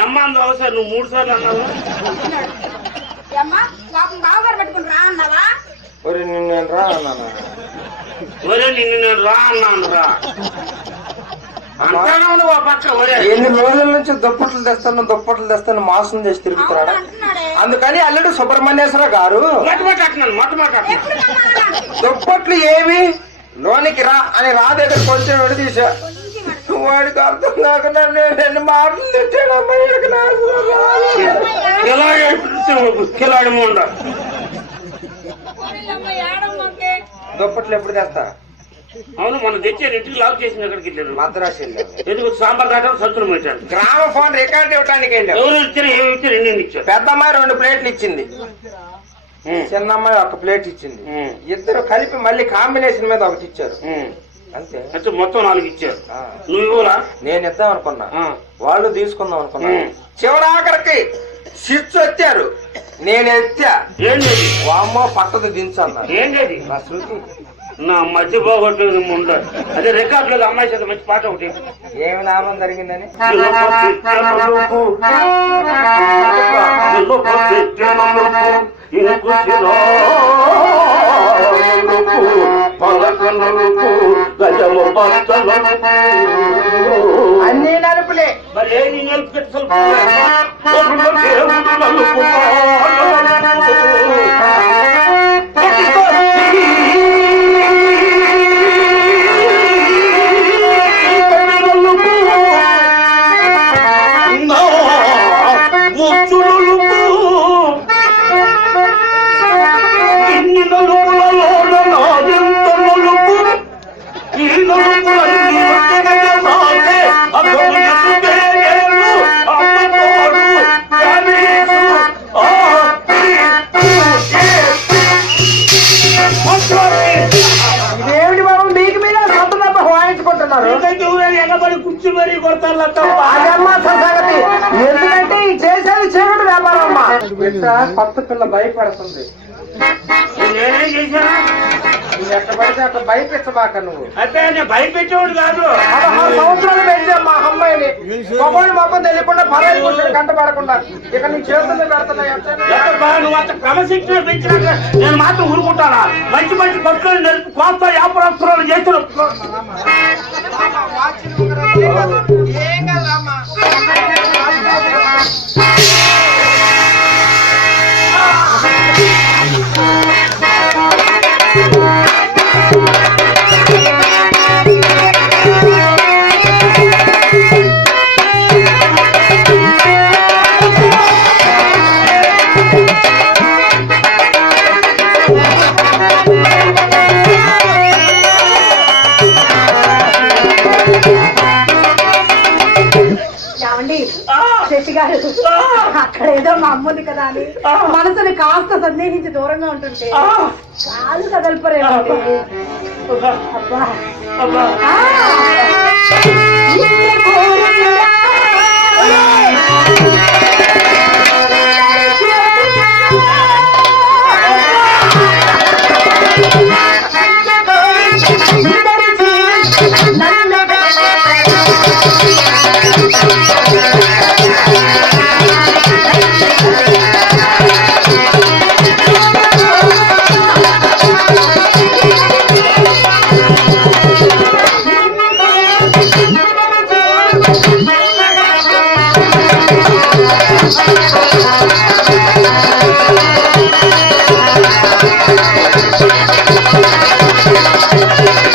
అమ్మ నువ్వు మూడు సార్లు రా ఒరే ఒరే నిన్ను నేను రా అన్నాను రా. పక్క ఒరే. ఎన్ని రోజుల నుంచి దుప్పట్లు తెస్తాను దుప్పట్లు తెస్తాను మాసం చేసి తిరుగుతున్నాడు? అందుకని అల్లుడు సుబ్రహ్మణ్యేశ్వర గారు దుప్పట్లు ఏమి లోనికి రా అని రా దగ్గర కొంచెం విడదీశా వాడికి అర్థం కాకుండా నేను రెండు మాటలు తెచ్చాడు అమ్మాయికి నాకు. కిలాడి కిలాడి ముండ దుప్పట్లు ఎప్పుడు తెస్తా అవును మన తెచ్చారు ఇంటికి లాక్ చేసిన ఎక్కడికి వెళ్ళారు మద్రాసు వెళ్ళాను ఎందుకు? సాంబార్ దాటం సత్తులు పెట్టారు గ్రామ ఫోన్ రికార్డు ఇవ్వడానికి ఎవరు ఇచ్చారు ఏమి ఇచ్చారు ఎన్ని ఇచ్చారు. పెద్దమ్మాయి రెండు ప్లేట్లు ఇచ్చింది. చిన్నమ్మాయి ఒక ప్లేట్ ఇచ్చింది. ఇద్దరు కలిపి మళ్ళీ కాంబినేషన్ మీద ఒకటి ఇచ్చారు. అంటే మొత్తం నాలుగు ఇచ్చారు నువ్వు ఇవ్వరా నేను ఇద్దాం అనుకున్నా. వాళ్ళు తీసుకుందాం అనుకున్నా. చివరాఖరికి స్విచ్ వచ్చారు నేను ఎత్తా ఏంటి వామ్మో పక్కది దించన్నారు ఏంటి నా శృతి నా మధ్య పోగొట్టలేదు ముండ అదే రికార్డ్ లేదు అమ్మాయి చేత మంచి పాట ఒకటి ఏమి లాభం జరిగిందని గజము బస్తలకు అన్ని నలుపులే. మరి ఏమి నలుపు. అదమ్మ అసలు సంగతి ఎందుకంటే ఈ చేసేది చీకటి వ్యాపారం అమ్మా బిడ్డ కొత్త పిల్ల భయపడుతుంది నేనేం చేశాను నువ్వు ఎట్ట పడితే అట్ట భయపెట్టబాక నువ్వు అంటే నేను భయపెట్టేవాడు కాదు పదహారు సంవత్సరాలు పెంచా మా అమ్మాయిని మొబైల్ మొత్తం తెలియకుండా పరాయి కూర్చొని కంట పడకుండా ఇక నీ చేతుల్లో బాగా నువ్వు అంత క్రమశిక్షణ పెంచినాక నేను మాత్రం ఊరుకుంటానా మంచి మంచి నడిపి కోస్తా వ్యాపారస్తులను agama. Thank you. ఏమండి శశి గారు అక్కడ ఏదో మా అమ్మ ఉంది కదా అని మనసుని కాస్త సందేహించి దూరంగా ఉంటుంటే కాలు కదలపరేమండి. అబ్బా! కోరుకురా. Thank you.